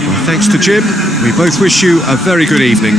Well, thanks to Jim, we both wish you a very good evening.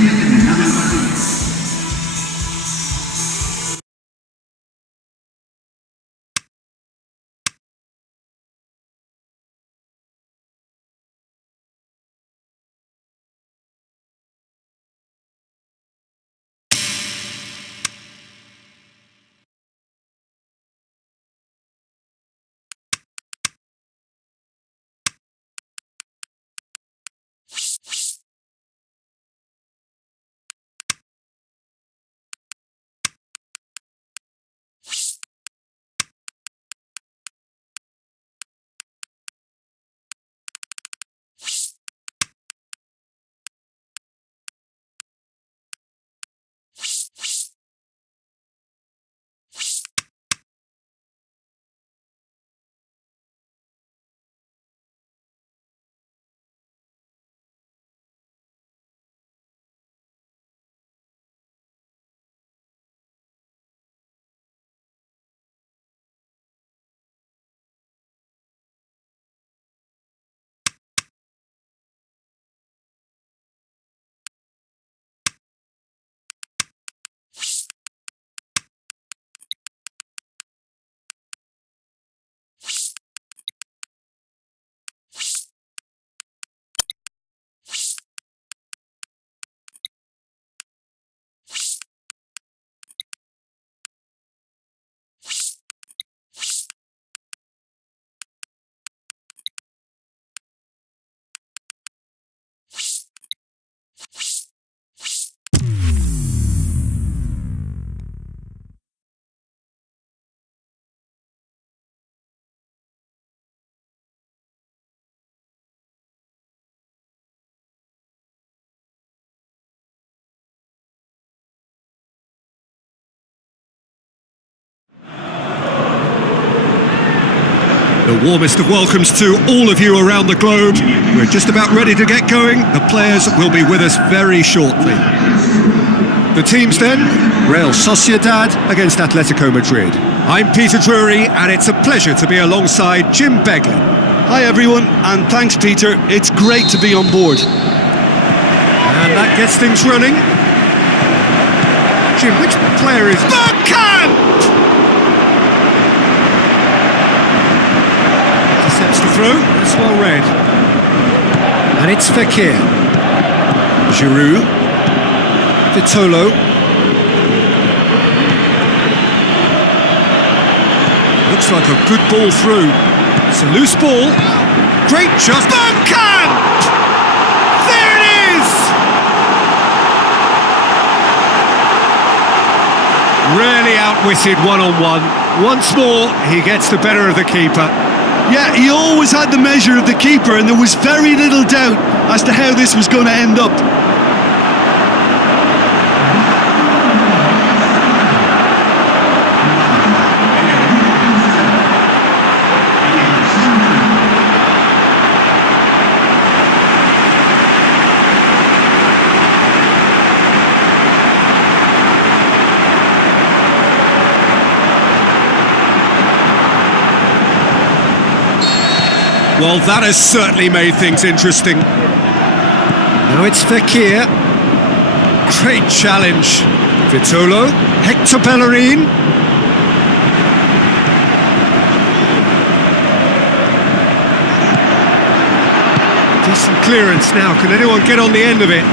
The warmest of welcomes to all of you around the globe. We're just about ready to get going. The players will be with us very shortly. The teams then, Real Sociedad against Atletico Madrid. I'm Peter Drury, and it's a pleasure to be alongside Jim Beglin. Hi everyone, and thanks Peter, it's great to be on board. And that gets things running. Jim, which player is... Intercepts the throw, that's well read. And it's Fekir. Giroud. Vitolo. Looks like a good ball through. It's a loose ball. Great shot. Bergkamp! There it is! Really outwitted one-on-one. Once more, he gets the better of the keeper. Yeah, he always had the measure of the keeper, and there was very little doubt as to how this was going to end up. Well, that has certainly made things interesting. Now it's Fekir. Great challenge. Vitolo. Hector Bellerin. Decent clearance now. Can anyone get on the end of it?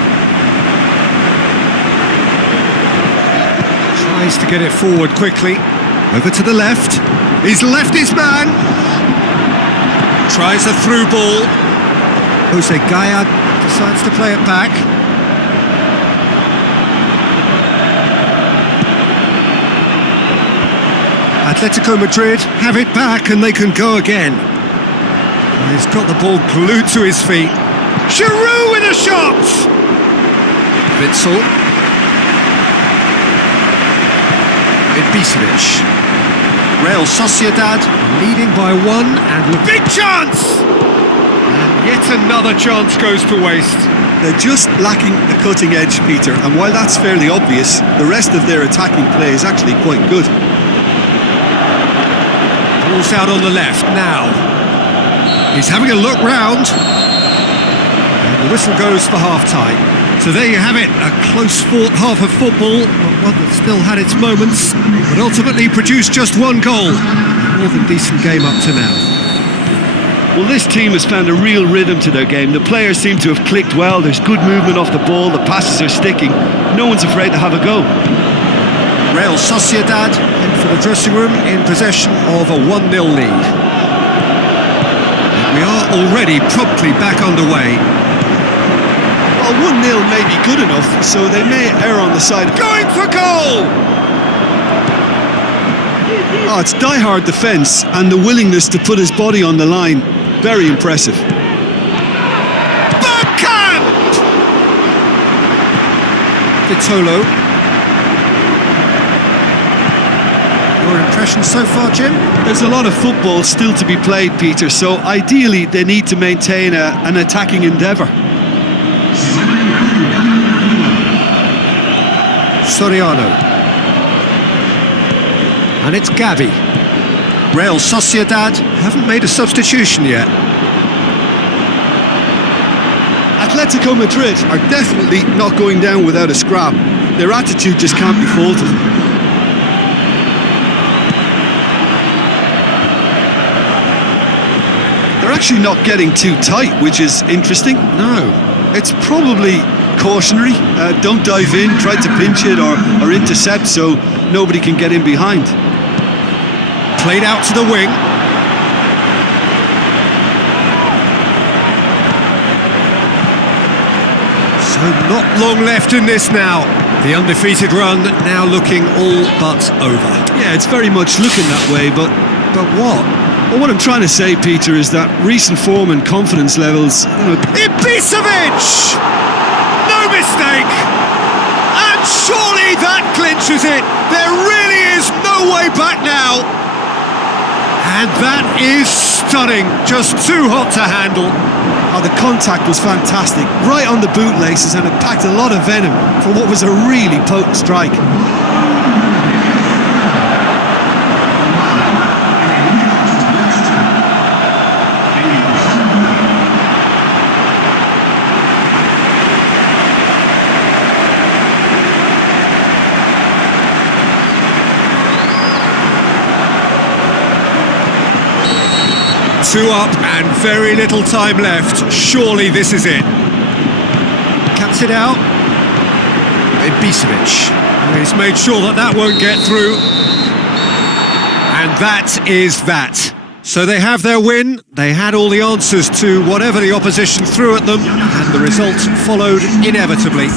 Tries to get it forward quickly. Over to the left. He's left his man. Tries a through ball. Jose Gaya decides to play it back. Atletico Madrid have it back and they can go again. And he's got the ball glued to his feet. Giroud with a shot! Witsel. Ibisevic. Real Sociedad leading by one and a big chance! And yet another chance goes to waste. They're just lacking the cutting edge, Peter, and while that's fairly obvious, the rest of their attacking play is actually quite good. Ball's out on the left now. He's having a look round. The whistle goes for half-time. So there you have it, a close-fought half of football, but one that still had its moments, but ultimately produced just one goal. A more than decent game up to now. Well, this team has found a real rhythm to their game. The players seem to have clicked well. There's good movement off the ball. The passes are sticking. No one's afraid to have a go. Real Sociedad in for the dressing room in possession of a 1-0 lead. And we are already promptly back underway. Well, 1-0 may be good enough, so they may err on the side. Going for goal! Oh, it's die-hard defence and the willingness to put his body on the line. Very impressive. Bergkamp! Vitolo. Your impressions so far, Jim? There's a lot of football still to be played, Peter, so ideally they need to maintain an attacking endeavour. Soriano. And it's Gavi. Real Sociedad haven't made a substitution yet. Atletico Madrid are definitely not going down without a scrap. Their attitude just can't be faulted. They're actually not getting too tight, which is interesting. No. It's probably cautionary. Don't dive in, try to pinch it or intercept so nobody can get in behind. Played out to the wing. So not long left in this now. The undefeated run now looking all but over. Yeah, it's very much looking that way, but what? Well, what I'm trying to say, Peter, is that recent form and confidence levels... ep6! No mistake! And surely that clinches it! There really is no way back now! And that is stunning, just too hot to handle. Oh, the contact was fantastic, right on the bootlaces, and it packed a lot of venom for what was a really potent strike. Two up and very little time left. Surely this is it. Cuts it out. ep6. He's made sure that won't get through. And that is that. So they have their win. They had all the answers to whatever the opposition threw at them, and the result followed inevitably.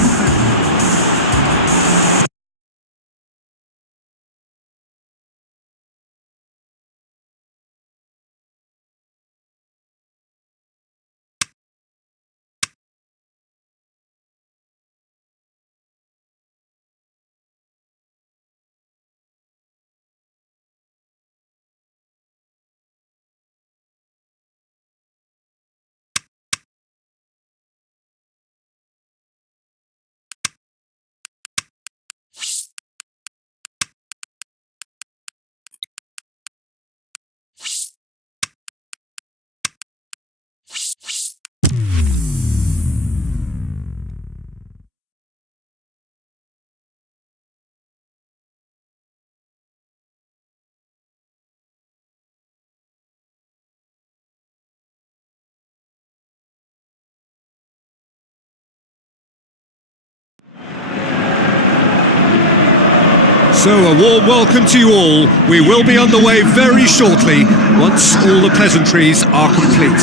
So a warm welcome to you all. We will be on the way very shortly once all the pleasantries are complete.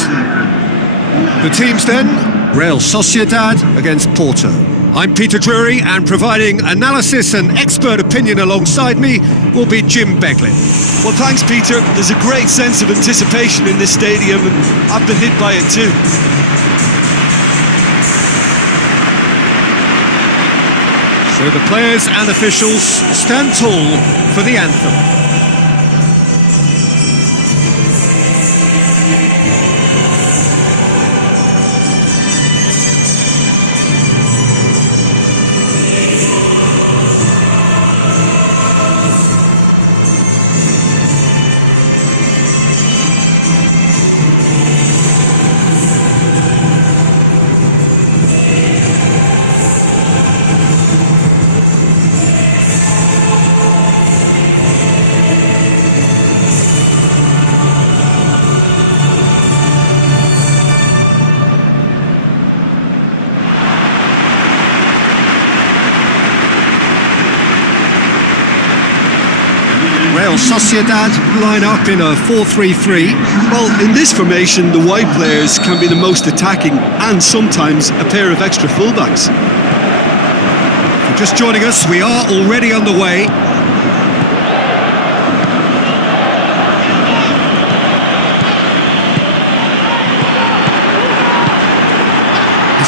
The teams then, Real Sociedad against Porto. I'm Peter Drury, and providing analysis and expert opinion alongside me will be Jim Beglin. Well, thanks, Peter. There's a great sense of anticipation in this stadium, and I've been hit by it too. So the players and officials stand tall for the anthem. Sociedad line up in a 4-3-3. Well, in this formation, the wide players can be the most attacking and sometimes a pair of extra fullbacks. If you're just joining us, we are already underway.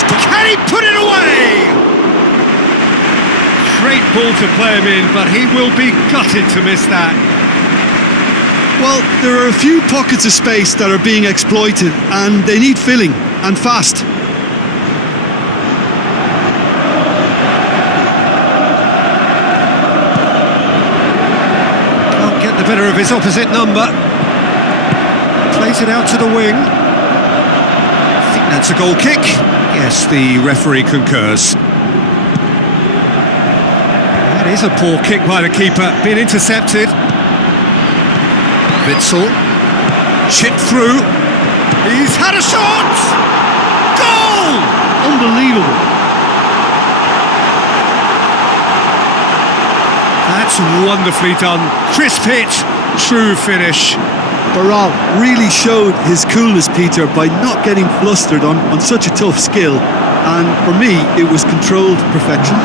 Can he put it away? Great ball to play him in, but he will be gutted to miss that. Well, there are a few pockets of space that are being exploited and they need filling, and fast. Can't get the better of his opposite number. Plays it out to the wing. I think that's a goal kick. Yes, the referee concurs. That is a poor kick by the keeper, been intercepted. Witsel, chipped through. He's had a shot! Goal! Unbelievable. That's wonderfully done. Crisp hit, true finish. Barral really showed his coolness, Peter, by not getting flustered on such a tough skill, and for me it was controlled perfection.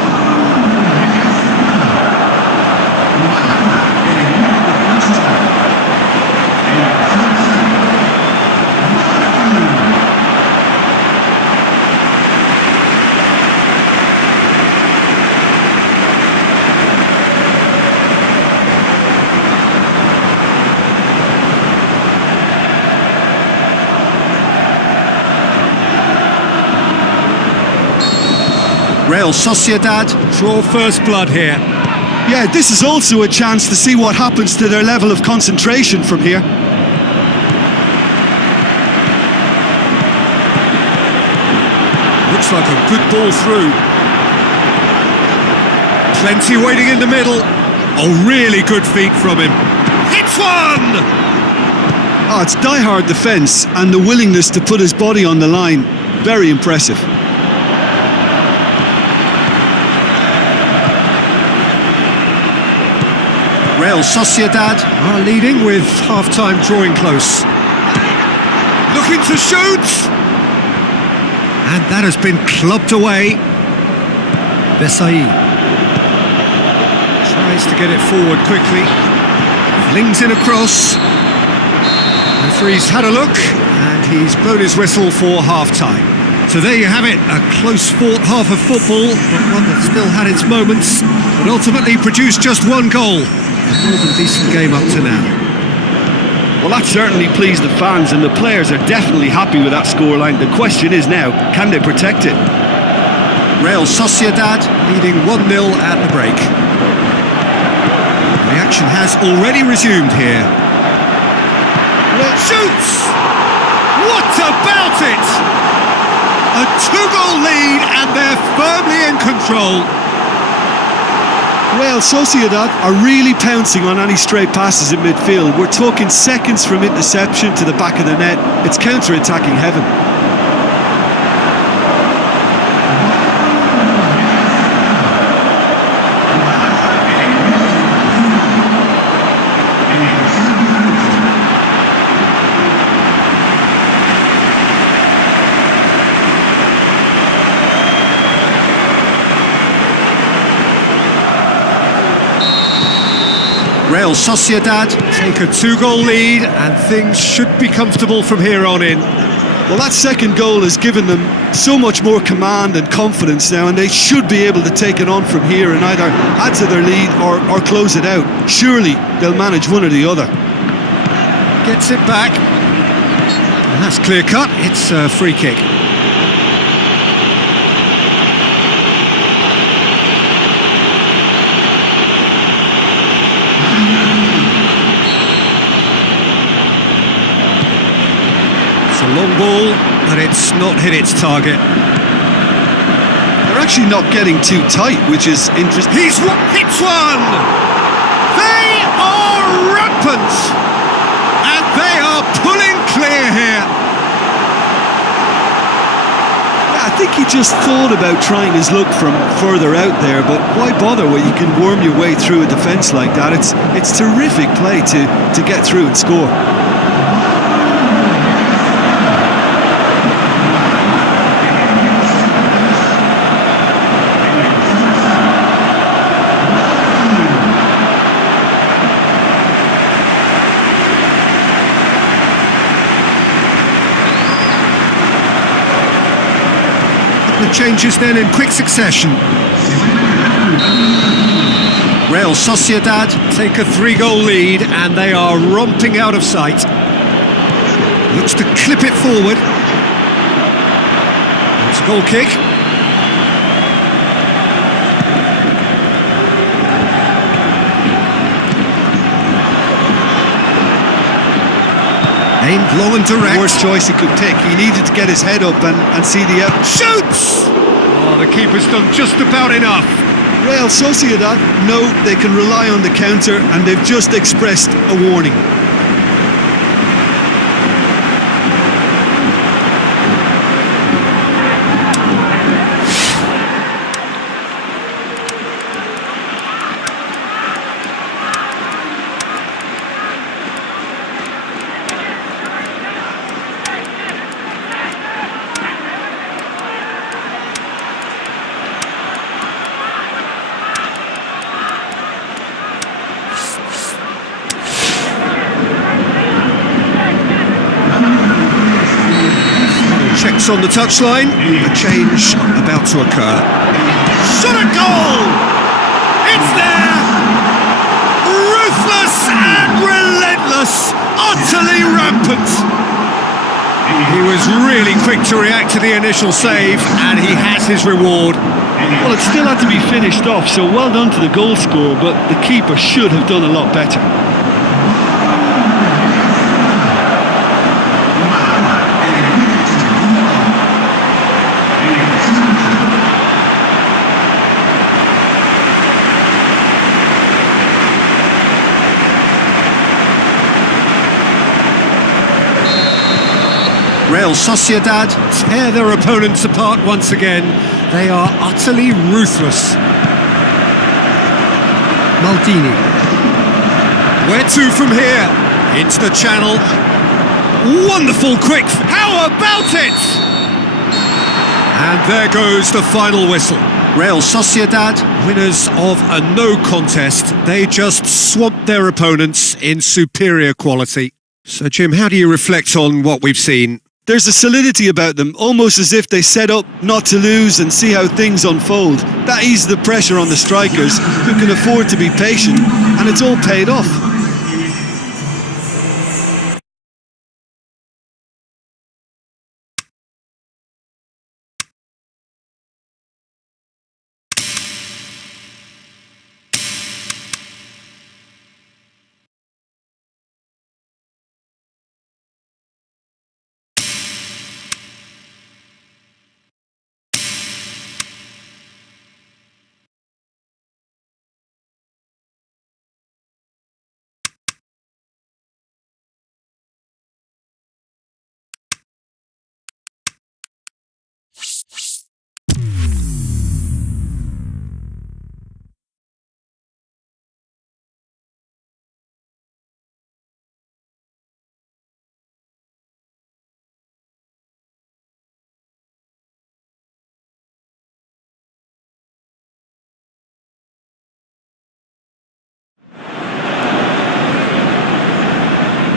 Real Sociedad draw first blood here. Yeah, this is also a chance to see what happens to their level of concentration from here. Looks like a good ball through. Plenty waiting in the middle. Oh, really good feet from him. Hits one! Oh, it's die-hard defence and the willingness to put his body on the line. Very impressive. Real Sociedad are leading with half-time drawing close. Looking to shoot! And that has been clubbed away. Besai tries to get it forward quickly. Flings in across. The referee's had a look and he's blown his whistle for half-time. So there you have it, a close-fought half of football, but one that still had its moments, but ultimately produced just one goal. A more than decent game up to now. Well, that certainly pleased the fans, and the players are definitely happy with that scoreline. The question is now, can they protect it? Real Sociedad leading 1-0 at the break. The action has already resumed here. Shoots! What about it? A 2-goal lead and they're firmly in control. Well, Sociedad are really pouncing on any stray passes in midfield. We're talking seconds from interception to the back of the net. It's counter-attacking heaven. Real Sociedad take a 2-goal lead and things should be comfortable from here on in. Well, that second goal has given them so much more command and confidence now, and they should be able to take it on from here and either add to their lead or close it out. Surely they'll manage one or the other. Gets it back. And that's clear cut. It's a free kick. Long ball, but it's not hit its target. They're actually not getting too tight, which is interesting. Hits one! They are rampant! And they are pulling clear here. Yeah, think he just thought about trying his luck from further out there, but why bother when you can worm your way through a defence like that? It's terrific play to get through and score. The changes then in quick succession. Real Sociedad take a 3-goal lead and they are romping out of sight. Looks to clip it forward. It's a goal kick. Aimed low and direct. Worst choice he could take. He needed to get his head up and see the out. Shoots! Oh, the keeper's done just about enough. Real Sociedad know they can rely on the counter, and they've just expressed a warning. Checks on the touchline, a change about to occur. Shot a goal! It's there! Ruthless and relentless, utterly rampant. He was really quick to react to the initial save, and he has his reward. Well, it still had to be finished off, so well done to the goal scorer, but the keeper should have done a lot better. Real Sociedad tear their opponents apart once again. They are utterly ruthless. Maldini. Where to from here? Into the channel. Wonderful quick. How about it? And there goes the final whistle. Real Sociedad, winners of a no contest. They just swamped their opponents in superior quality. So, Jim, how do you reflect on what we've seen? There's a solidity about them, almost as if they set up not to lose and see how things unfold. That eases the pressure on the strikers, who can afford to be patient, and it's all paid off.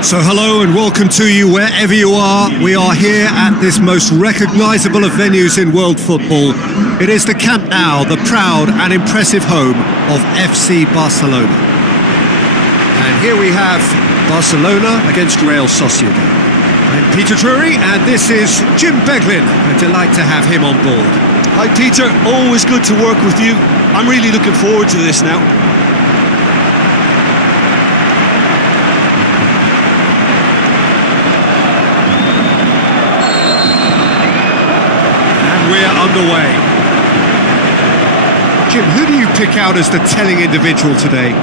So hello and welcome to you wherever you are. We are here at this most recognisable of venues in world football. It is the Camp Nou, the proud and impressive home of FC Barcelona. And here we have Barcelona against Real Sociedad. I'm Peter Drury and this is Jim Beglin. A delight to have him on board. Hi Peter, always good to work with you. I'm really looking forward to this now. We're underway. Jim, who do you pick out as the telling individual today?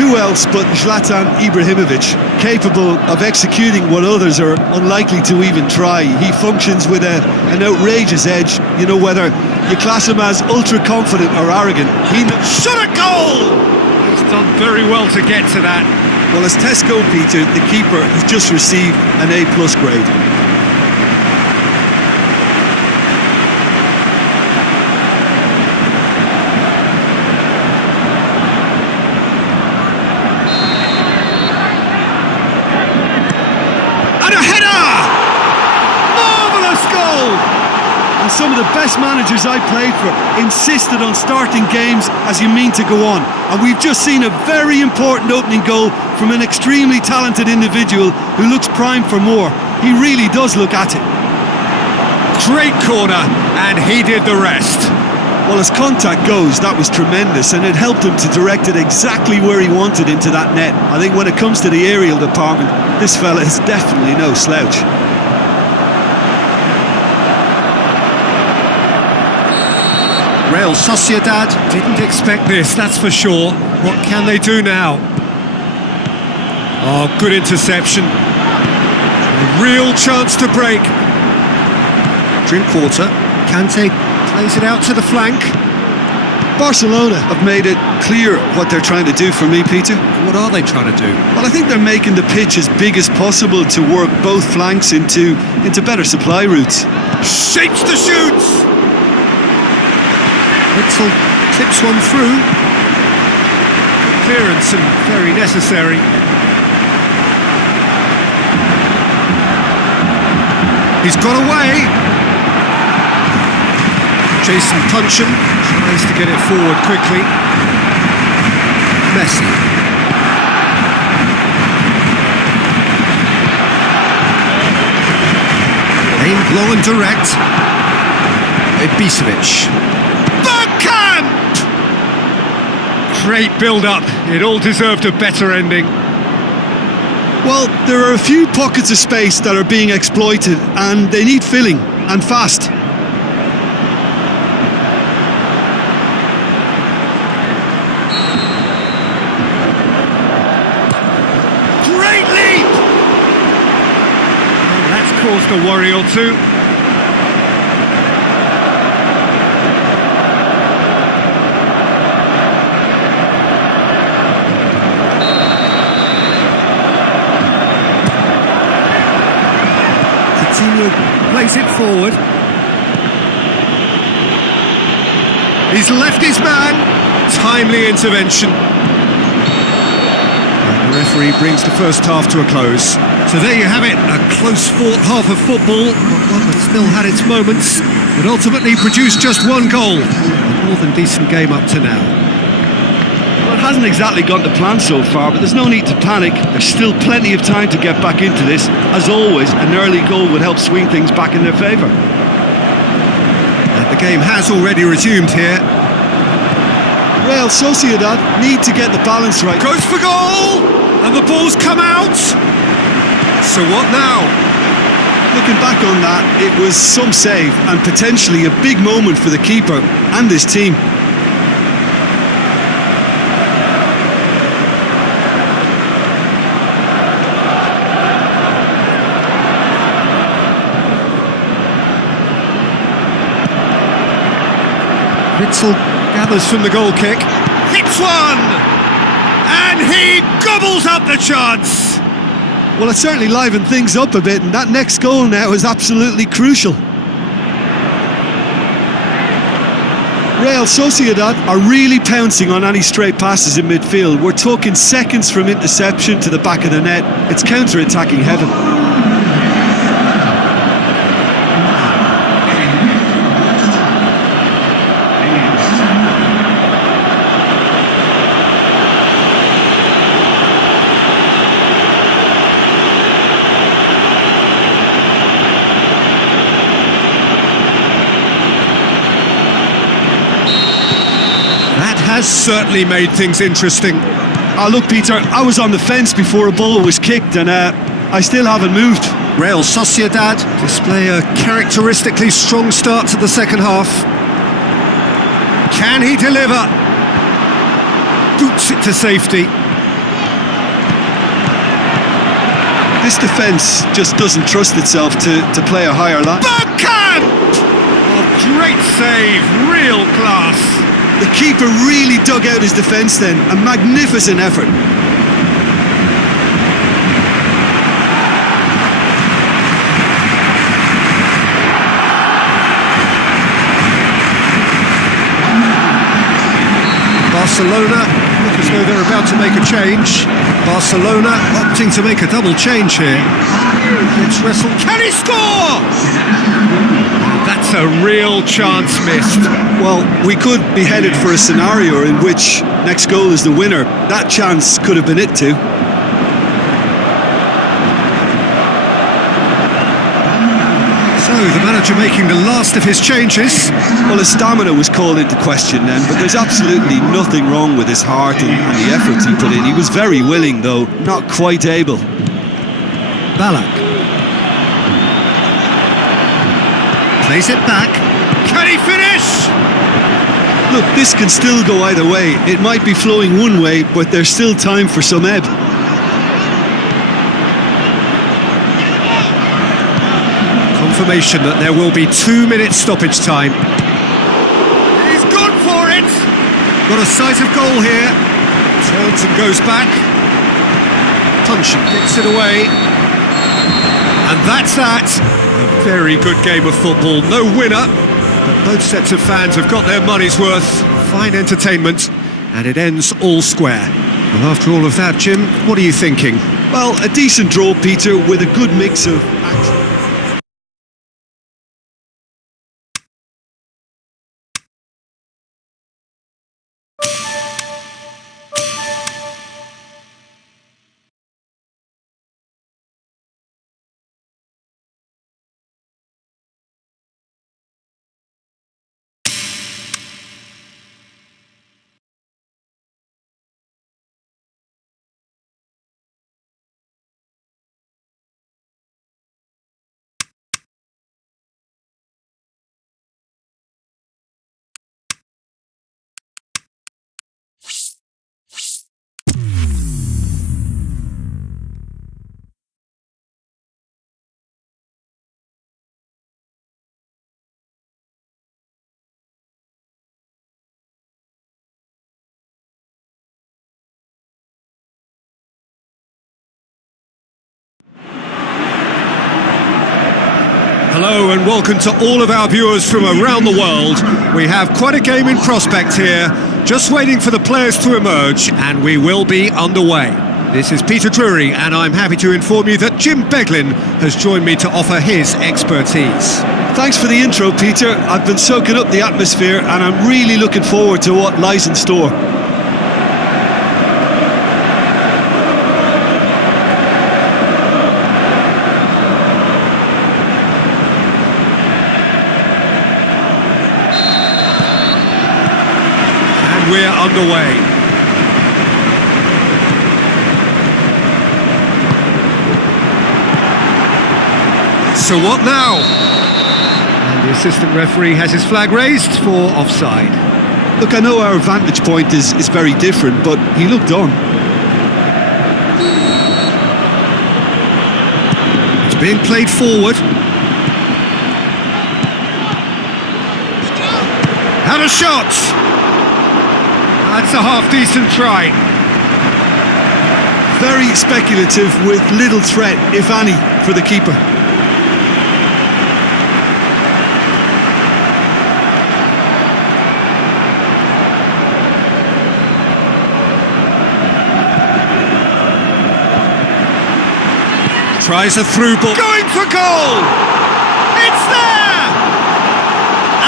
who else but Zlatan Ibrahimovic, capable of executing what others are unlikely to even try. He functions with an outrageous edge. You know, whether you class him as ultra-confident or arrogant, he shot a goal! He's done very well to get to that. Well, as tests go, Peter, the keeper has just received an A+ grade. Some of the best managers I played for insisted on starting games as you mean to go on, and we've just seen a very important opening goal from an extremely talented individual who looks primed for more. He really does look at it. Great corner, and he did the rest. Well, as contact goes, that was tremendous, and it helped him to direct it exactly where he wanted, into that net. I think when it comes to the aerial department, this fella is definitely no slouch. Real Sociedad didn't expect this, that's for sure. What can they do now? Oh, good interception. A real chance to break. Drinkwater. Kante plays it out to the flank. Barcelona have made it clear what they're trying to do for me, Peter. What are they trying to do? Well, I think they're making the pitch as big as possible to work both flanks into better supply routes. Shapes the shoots! Witzel clips one through. Clearance and very necessary. He's got away. Jason Puncheon tries to get it forward quickly. Messi. Aim low and direct. ep6. Great build-up. It all deserved a better ending. Well, there are a few pockets of space that are being exploited, and they need filling, and fast. Great leap! Well, that's caused a worry or two. Plays it forward. He's left his man. Timely intervention. And the referee brings the first half to a close. So there you have it, a close-fought half of football. One that still had its moments, but ultimately produced just one goal. A more than decent game up to now. Well, it hasn't exactly gone to plan so far, but there's no need to panic. There's still plenty of time to get back into this. As always, an early goal would help swing things back in their favour. And the game has already resumed here. Real Sociedad need to get the balance right. Goes for goal! And the ball's come out! So what now? Looking back on that, it was some save and potentially a big moment for the keeper and his team. Witzel gathers from the goal kick, hits one, and he gobbles up the chance. Well, it certainly livened things up a bit, and that next goal now is absolutely crucial. Real Sociedad are really pouncing on any straight passes in midfield. We're talking seconds from interception to the back of the net. It's counter-attacking heaven. Has certainly made things interesting. Look, Peter, I was on the fence before a ball was kicked, and I still haven't moved. Real Sociedad display a characteristically strong start to the second half. Can he deliver? Boots it to safety. This defence just doesn't trust itself to play a higher line. Backhand! Oh, great save, real class. The keeper really dug out his defence then, a magnificent effort. Barcelona look as though they're about to make a change. Barcelona opting to make a double change here. It's wrestled. Can he score? That's a real chance missed. Well, we could be headed for a scenario in which next goal is the winner. That chance could have been it too. So the manager making the last of his changes. Well, his stamina was called into question then, but there's absolutely nothing wrong with his heart and the efforts he put in. He was very willing, though, not quite able. Ballack plays it back. Can he finish? Look, this can still go either way. It might be flowing one way, but there's still time for some ebb. Confirmation that there will be 2 minutes stoppage time. He's gone for it! Got a sight of goal here. Turns and goes back. Punch gets it away. And that's that. A very good game of football. No winner, but both sets of fans have got their money's worth. Fine entertainment, and it ends all square. Well, after all of that, Jim, what are you thinking? Well, a decent draw, Peter, with a good mix of action. Hello and welcome to all of our viewers from around the world. We have quite a game in prospect here, just waiting for the players to emerge, and we will be underway. This is Peter Drury, and I'm happy to inform you that Jim Beglin has joined me to offer his expertise. Thanks for the intro, Peter. I've been soaking up the atmosphere, and I'm really looking forward to what lies in store. We're underway. So what now? And the assistant referee has his flag raised for offside. Look, I know our vantage point is very different, but he looked on. It's being played forward. Had a shot! That's a half-decent try. Very speculative with little threat, if any, for the keeper. Tries a through ball. Going for goal! It's there!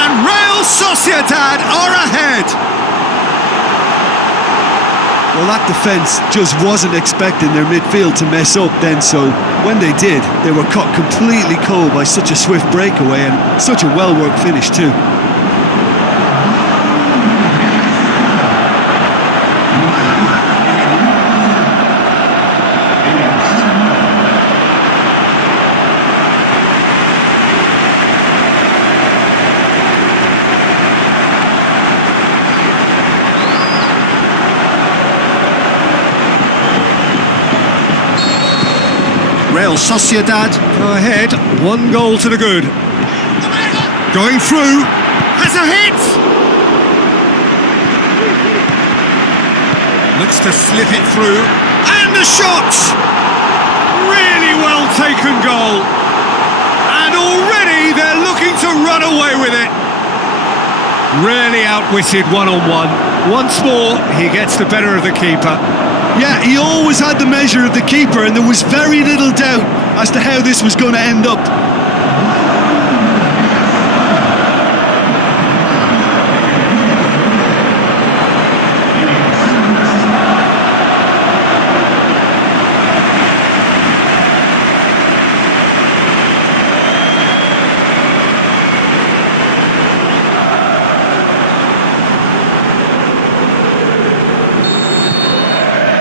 And Real Sociedad are ahead! Well, that defence just wasn't expecting their midfield to mess up then, so when they did, they were caught completely cold by such a swift breakaway and such a well-worked finish too. Real Real Sociedad go ahead, 1 goal to the good. Going through, has a hit! Looks to slip it through, and the shot! Really well taken goal. And already they're looking to run away with it. Really outwitted one-on-one. Once more, he gets the better of the keeper. Yeah, he always had the measure of the keeper, and there was very little doubt as to how this was going to end up.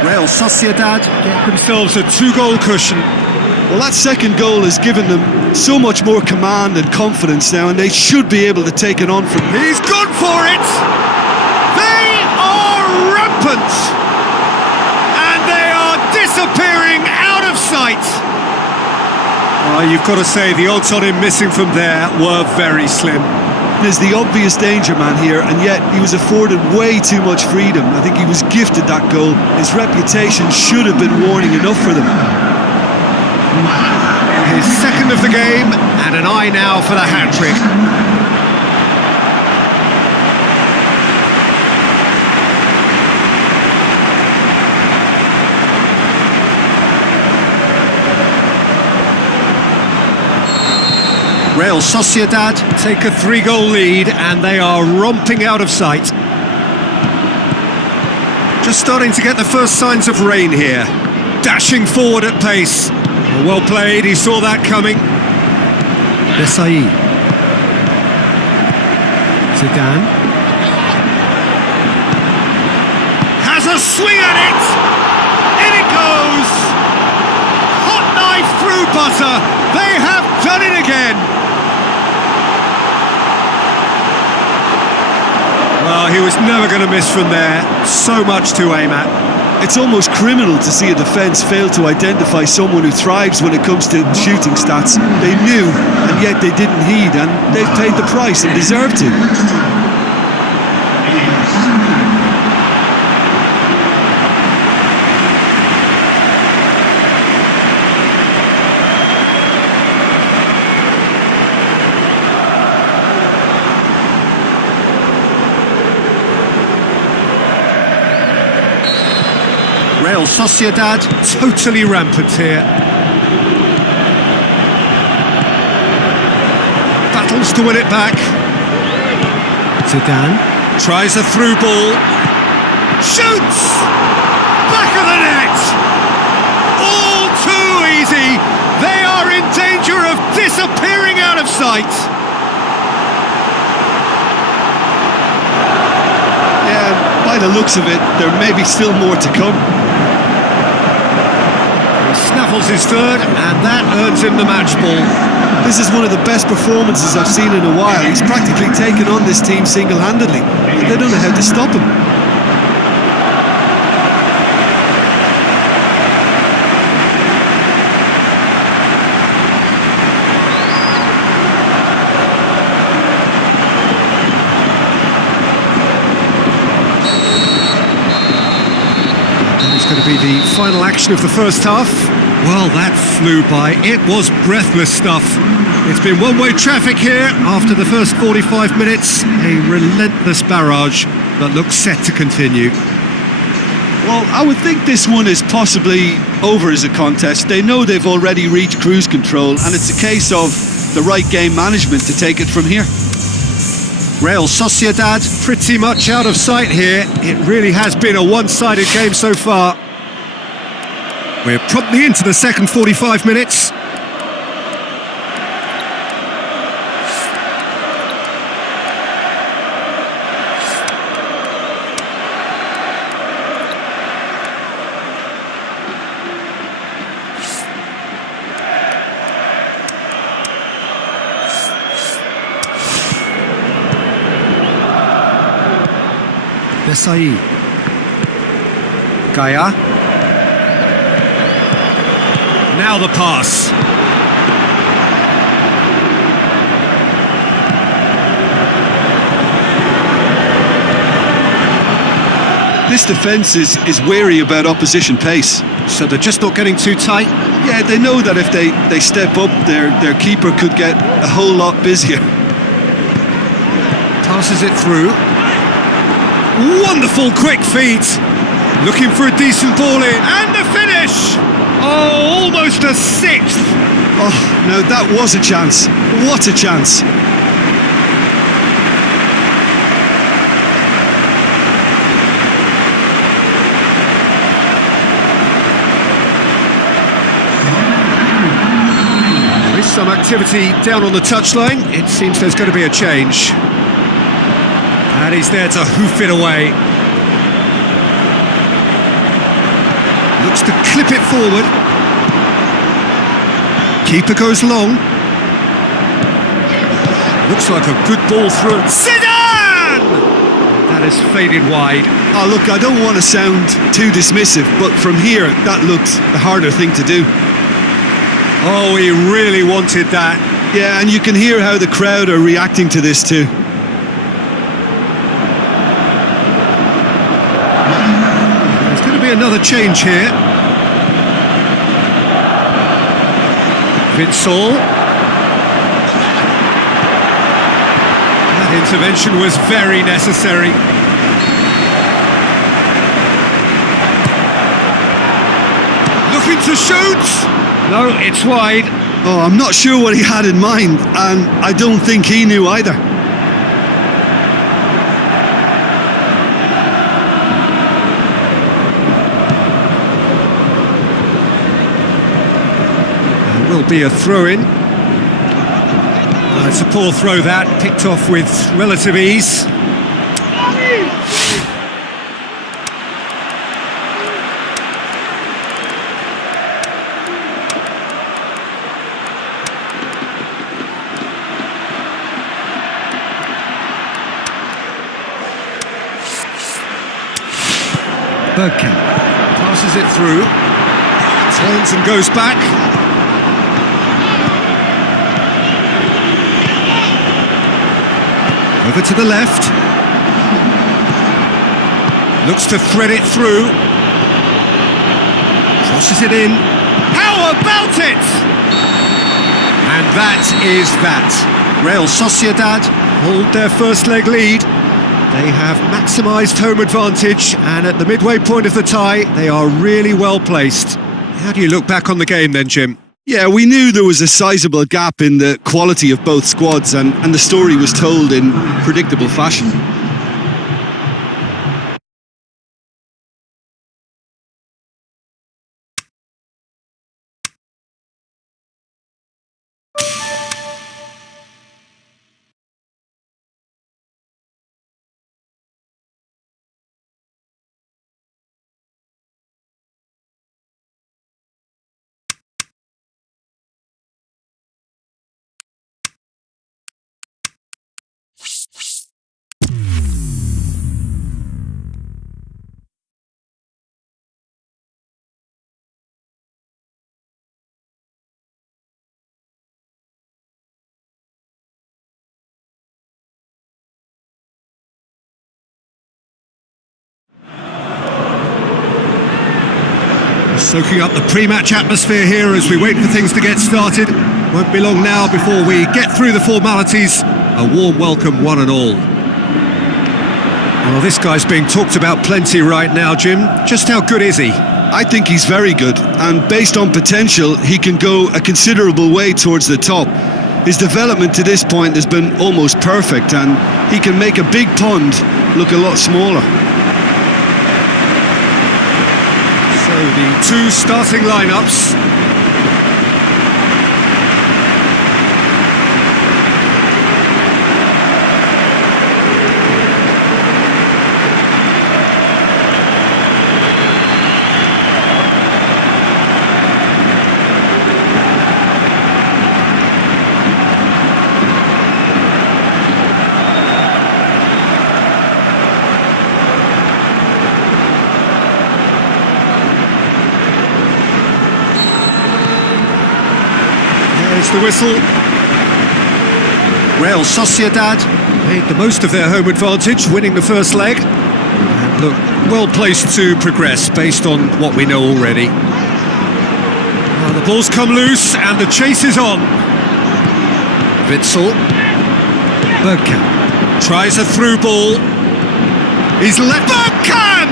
Real Sociedad get themselves a 2-goal cushion. Well, that second goal has given them so much more command and confidence now, and they should be able to take it on from here. He's gone for it! They are rampant! And they are disappearing out of sight! Well, you've got to say, the odds on him missing from there were very slim. Is the obvious danger man here, and yet he was afforded way too much freedom. I think he was gifted that goal. His reputation should have been warning enough for them. His second of the game, and an eye now for the hat-trick. Real Sociedad take a 3-goal lead, and they are romping out of sight. Just starting to get the first signs of rain here. Dashing forward at pace. Well played, he saw that coming. Desai. Zidane. Has a swing at it! In it goes! Hot knife through butter! They have done it again! Well, he was never going to miss from there. So much to aim at. It's almost criminal to see a defence fail to identify someone who thrives when it comes to shooting stats. They knew, and yet they didn't heed, and they've paid the price and deserve to. Real Sociedad totally rampant here. Battles to win it back. Zidane tries a through ball. Shoots! Back of the net! All too easy! They are in danger of disappearing out of sight! Yeah, by the looks of it, there may be still more to come. Snaffles his third, and that earns him the match ball. This is one of the best performances I've seen in a while. He's practically taken on this team single-handedly, and they don't know how to stop him. It's going to be the final action of the first half. Well, that flew by. It was breathless stuff. It's been one-way traffic here after the first 45 minutes. A relentless barrage that looks set to continue. Well, I would think this one is possibly over as a contest. They know they've already reached cruise control, and it's a case of the right game management to take it from here. Real Sociedad pretty much out of sight here. It really has been a one-sided game so far. We're promptly into the second 45 minutes. Desai. Gaia. Now the pass. This defence is wary about opposition pace. So they're just not getting too tight? Yeah, they know that if they step up, their keeper could get a whole lot busier. Passes it through. Wonderful quick feet. Looking for a decent ball in. And the finish! Oh, almost a sixth. Oh, no, that was a chance. What a chance. There is some activity down on the touchline. It seems there's going to be a change. And he's there to hoof it away. Looks to clip it forward. Keeper goes long. Looks like a good ball through. Zidane! That has faded wide. Oh, look, I don't want to sound too dismissive, but from here, that looks the harder thing to do. Oh, he really wanted that. Yeah, and you can hear how the crowd are reacting to this too. There's going to be another change here. Vinsol. That intervention was very necessary. Looking to shoot. No, it's wide. Oh, I'm not sure what he had in mind, and I don't think he knew either. There will be a throw-in. It's a poor throw that, picked off with relative ease. Bergkamp passes it through, turns and goes back. Over to the left. Looks to thread it through. Crosses it in. How about it? And that is that. Real Sociedad hold their first leg lead. They have maximised home advantage, and at the midway point of the tie, they are really well placed. How do you look back on the game then, Jim? Yeah, we knew there was a sizable gap in the quality of both squads, and the story was told in predictable fashion. Soaking up the pre-match atmosphere here as we wait for things to get started. Won't be long now before we get through the formalities. A warm welcome, one and all. Well, this guy's being talked about plenty right now, Jim. Just how good is he? I think he's very good, and based on potential, he can go a considerable way towards the top. His development to this point has been almost perfect, and he can make a big pond look a lot smaller. So the two starting lineups. the whistle. Real Sociedad made the most of their home advantage, winning the first leg. And look, well placed to progress based on what we know already. Well, the ball's come loose and the chase is on. Witsel. Bergkamp tries a through ball. He's left. Bergkamp!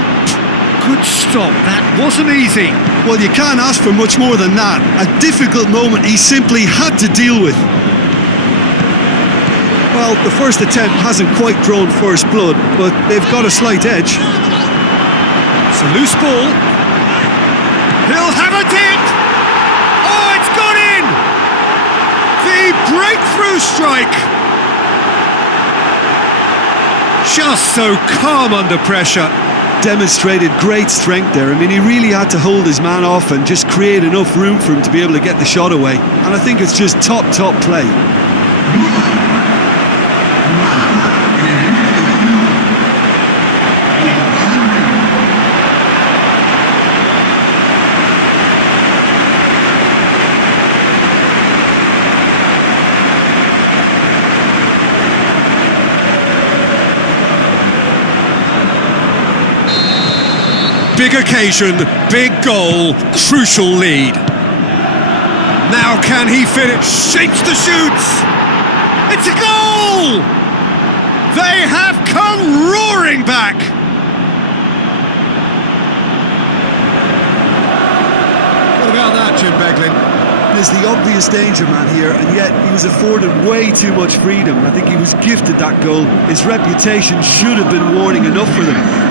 Good stop, that wasn't easy. Well, you can't ask for much more than that. A difficult moment he simply had to deal with. Well, the first attempt hasn't quite drawn first blood, but they've got a slight edge. It's a loose ball. He'll have a dip! Oh, it's gone in! The breakthrough strike! Just so calm under pressure. Demonstrated great strength there. I mean, he really had to hold his man off and just create enough room for him to be able to get the shot away. And I think it's just top play. Big occasion, big goal, crucial lead. Now can he finish? Shapes the shoots! It's a goal! They have come roaring back! What about that, Jim Beglin? There's the obvious danger man here, and yet he was afforded way too much freedom. I think he was gifted that goal. His reputation should have been warning enough for them.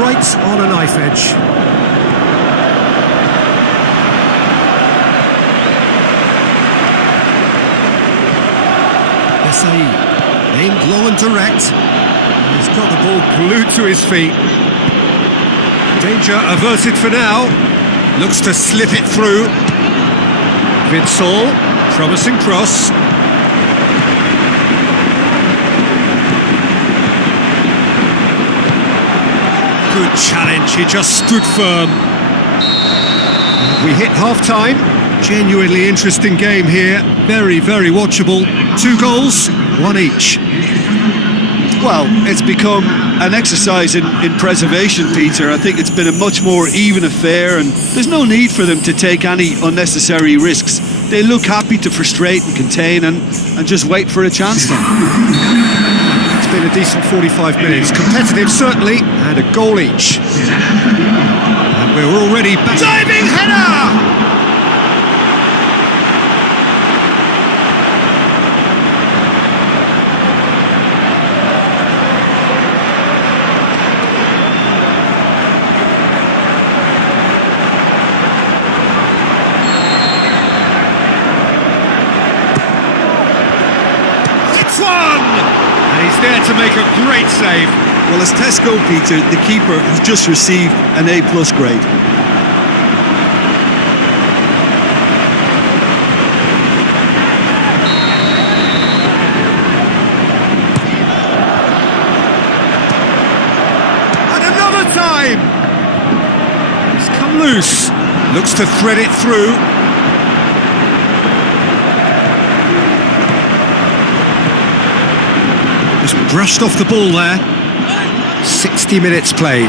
Right on a knife edge. Aimed long and direct. And he's got the ball glued to his feet. Danger averted for now. Looks to slip it through. Witsel, promising cross. Good challenge, he just stood firm. We hit half-time. Genuinely interesting game here. Very watchable. 2 goals, 1 each. Well, it's become an exercise in preservation, Peter. I think it's been a much more even affair, and there's no need for them to take any unnecessary risks. They look happy to frustrate and contain and just wait for a chance then. Been a decent 45 minutes, competitive certainly, and a goal each. And we're already back. Diving header! It's one! And he's there to make a great save. Well, as tests go, Peter, the keeper has just received an A+ grade. And another time! He's come loose. Looks to thread it through. Just brushed off the ball there. 60 minutes played.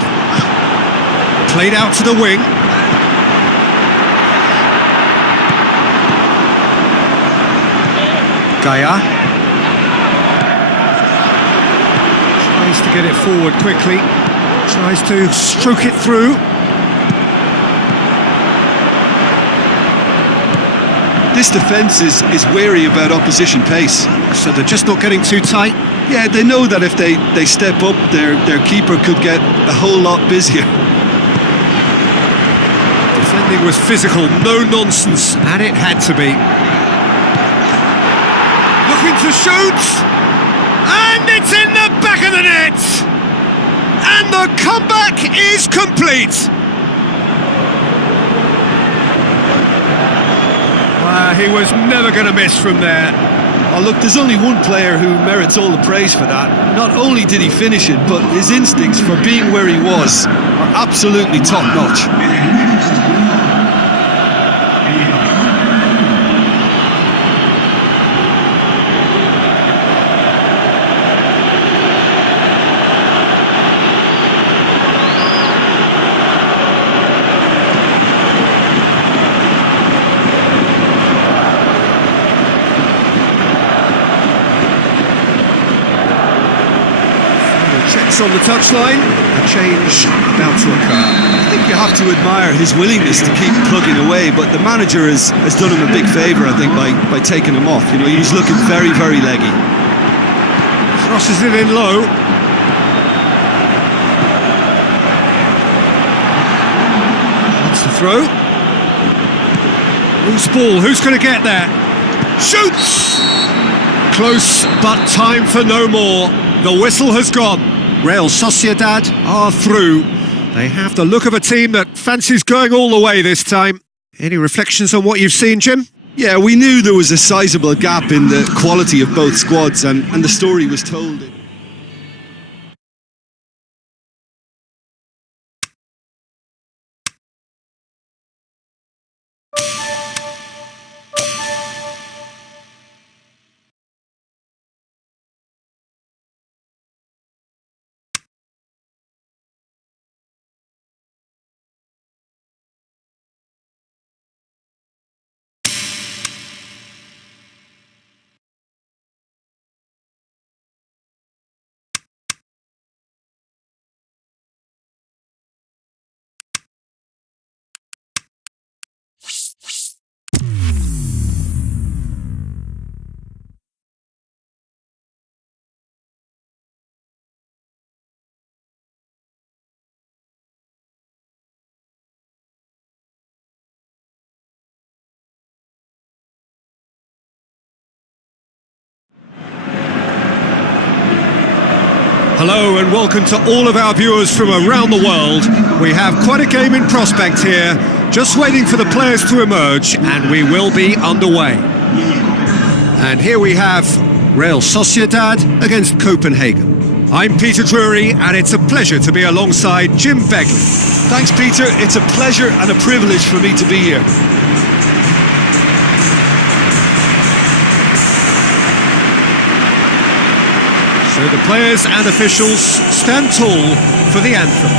Played out to the wing. Gaia. Tries to get it forward quickly. Tries to stroke it through. This defence is wary about opposition pace. So they're just not getting too tight. Yeah, they know that if they step up, their keeper could get a whole lot busier. Defending was physical, no nonsense, and it had to be. to shoot, and it's in the back of the net, and the comeback is complete. He was never going to miss from there. Oh, look, there's only one player who merits all the praise for that. Not only did he finish it, but his instincts for being where he was are absolutely top-notch. Checks on the touchline, a change about to occur. I think you have to admire his willingness to keep plugging away, but the manager has done him a big favour, I think, by taking him off. You know, he's looking very, very leggy. Crosses it in low. Wants to throw. Loose ball, who's going to get there? Shoots! Close, but time for no more. The whistle has gone. Real Sociedad are through. They have the look of a team that fancies going all the way this time. Any reflections on what you've seen, Jim? Yeah, we knew there was a sizable gap in the quality of both squads, and the story was told. Hello and welcome to all of our viewers from around the world. We have quite a game in prospect here, just waiting for the players to emerge, and we will be underway. And here we have Real Sociedad against Copenhagen. I'm Peter Drury, and it's a pleasure to be alongside Jim Begley. Thanks, Peter. It's a pleasure and a privilege for me to be here. So the players and officials stand tall for the anthem.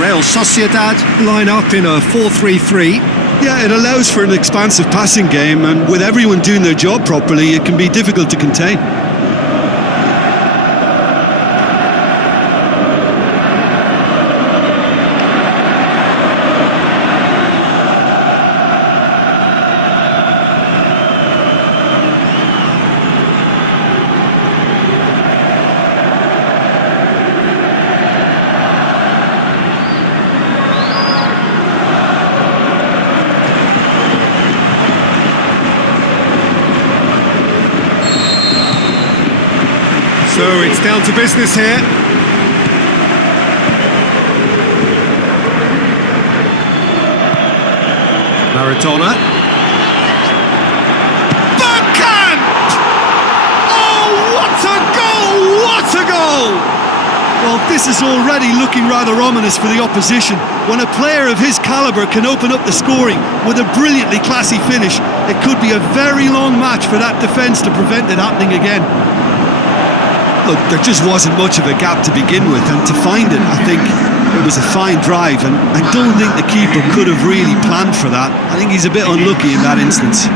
Real Sociedad line up in a 4-3-3. Yeah, it allows for an expansive passing game, and with everyone doing their job properly, it can be difficult to contain. So it's down to business here. Maradona. Backhand! Oh, what a goal! What a goal! Well, this is already looking rather ominous for the opposition. When a player of his calibre can open up the scoring with a brilliantly classy finish, it could be a very long match for that defence to prevent it happening again. Look, there just wasn't much of a gap to begin with, and to find it, I think it was a fine drive, and I don't think the keeper could have really planned for that. I think he's a bit unlucky in that instance.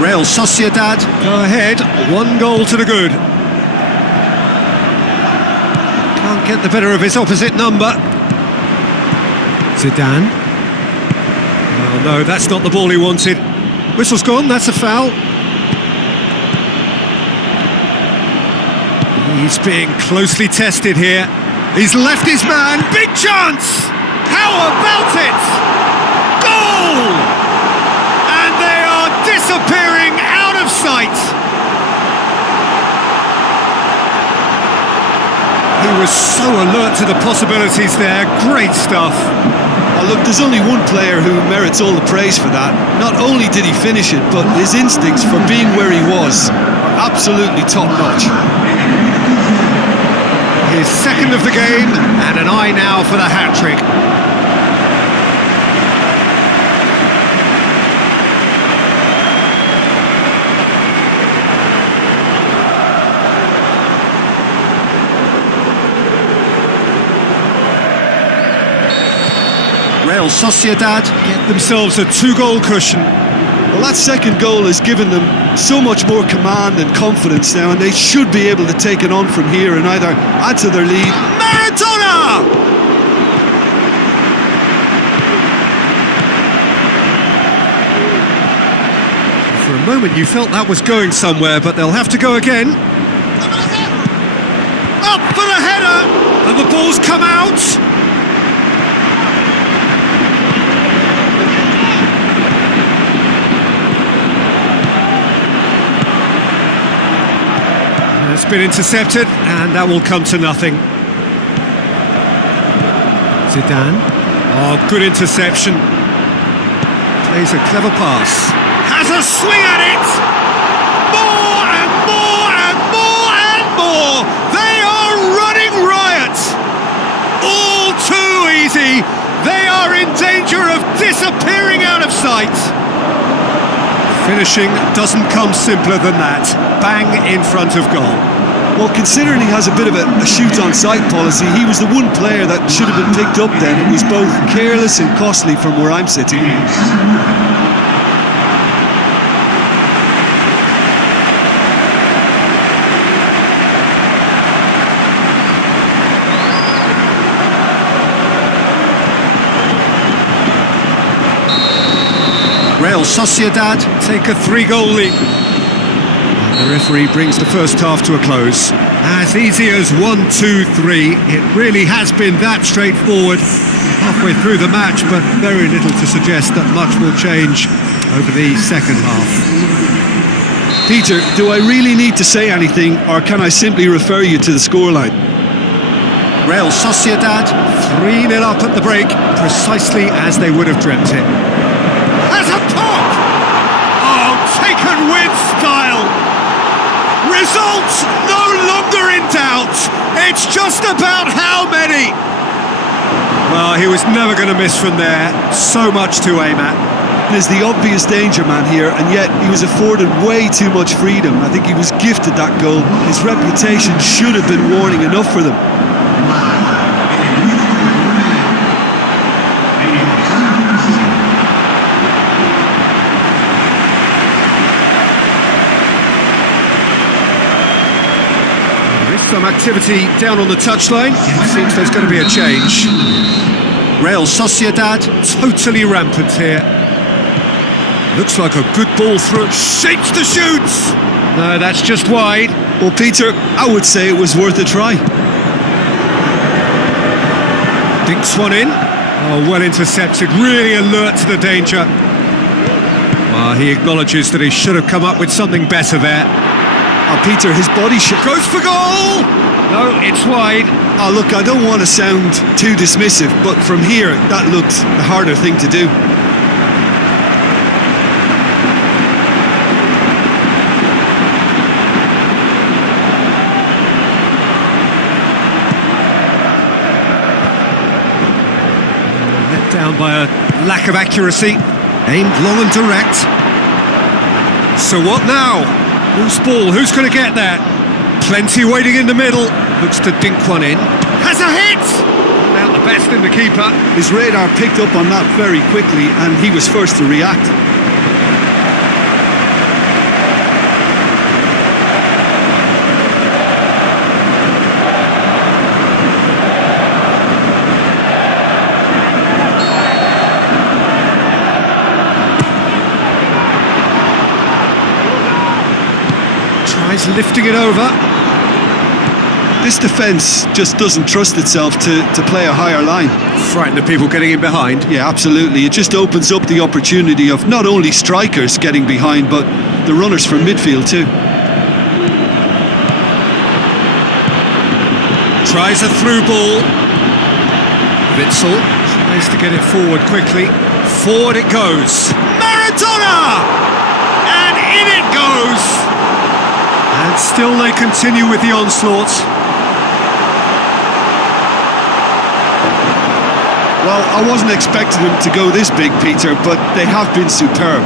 Real Sociedad go ahead, 1 goal to the good. Can't get the better of his opposite number. Zidane. Oh no, that's not the ball he wanted. Whistle's gone, that's a foul. He's being closely tested here. He's left his man, big chance! How about it? Goal! And they are disappearing out of sight. He was so alert to the possibilities there, great stuff. Oh, look, there's only one player who merits all the praise for that. Not only did he finish it, but his instincts for being where he was are absolutely top-notch. His second of the game, and an eye now for the hat-trick. Real Sociedad get themselves a 2-goal cushion. Well, that second goal has given them so much more command and confidence now, and they should be able to take it on from here and either add to their lead. Maradona! For a moment you felt that was going somewhere, but they'll have to go again. Up for the header! And the ball's come out! It's been intercepted, and that will come to nothing. Zidane. Oh, good interception. Plays a clever pass. Has a swing at it! More and more and more and more! They are running riot! All too easy! They are in danger of disappearing out of sight! Finishing doesn't come simpler than that. Bang in front of goal. Well, considering he has a bit of a shoot-on-sight policy, he was the one player that should have been picked up then. It was both careless and costly from where I'm sitting. Real Sociedad take a 3-goal lead. And the referee brings the first half to a close. As easy as 1, 2, 3. It really has been that straightforward halfway through the match, but very little to suggest that much will change over the second half. Peter, do I really need to say anything, or can I simply refer you to the scoreline? Real Sociedad 3-0 up at the break, precisely as they would have dreamt it. As a pop! Oh, taken with style! Results no longer in doubt! It's just about how many! Well, he was never going to miss from there. So much to aim at. Is the obvious danger man here, and yet he was afforded way too much freedom. I think he was gifted that goal. His reputation should have been warning enough for them. Some activity down on the touchline. It seems there's going to be a change. Real Sociedad totally rampant here. Looks like a good ball through. Shapes the shoots! No, that's just wide. Well, Peter, I would say it was worth a try. Dinks one in. Oh, well intercepted. Really alert to the danger. Well, he acknowledges that he should have come up with something better there. Oh, Peter, his body goes for goal! No, it's wide. Oh, look, I don't want to sound too dismissive, but from here, that looked the harder thing to do. Down by a lack of accuracy, aimed long and direct. So what now? Loose ball, who's going to get that? Plenty waiting in the middle, looks to dink one in. Has a hit! Out the best in the keeper. His radar picked up on that very quickly and he was first to react. Tries lifting it over. This defence just doesn't trust itself to play a higher line. Frighten the people getting in behind. Yeah, absolutely. It just opens up the opportunity of not only strikers getting behind, but the runners from midfield too. Tries a through ball. Witsel tries to get it forward quickly. Forward it goes. Maradona! And in it goes! And still they continue with the onslaught. Well, I wasn't expecting them to go this big, Peter, but they have been superb.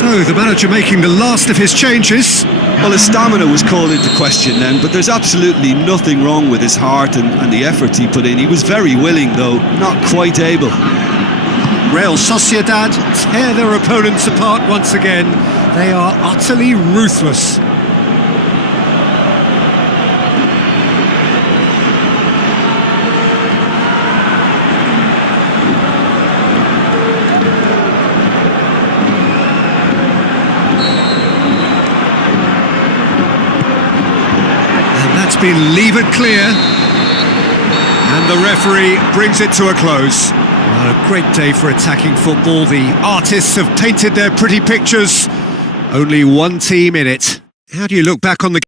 So, the manager making the last of his changes. Well, his stamina was called into question then, but there's absolutely nothing wrong with his heart and the effort he put in. He was very willing, though, not quite able. Real Sociedad tear their opponents apart once again. They are utterly ruthless. Been levered clear, and the referee brings it to a close. A great day for attacking football. The artists have painted their pretty pictures. Only one team in it. How do you look back on the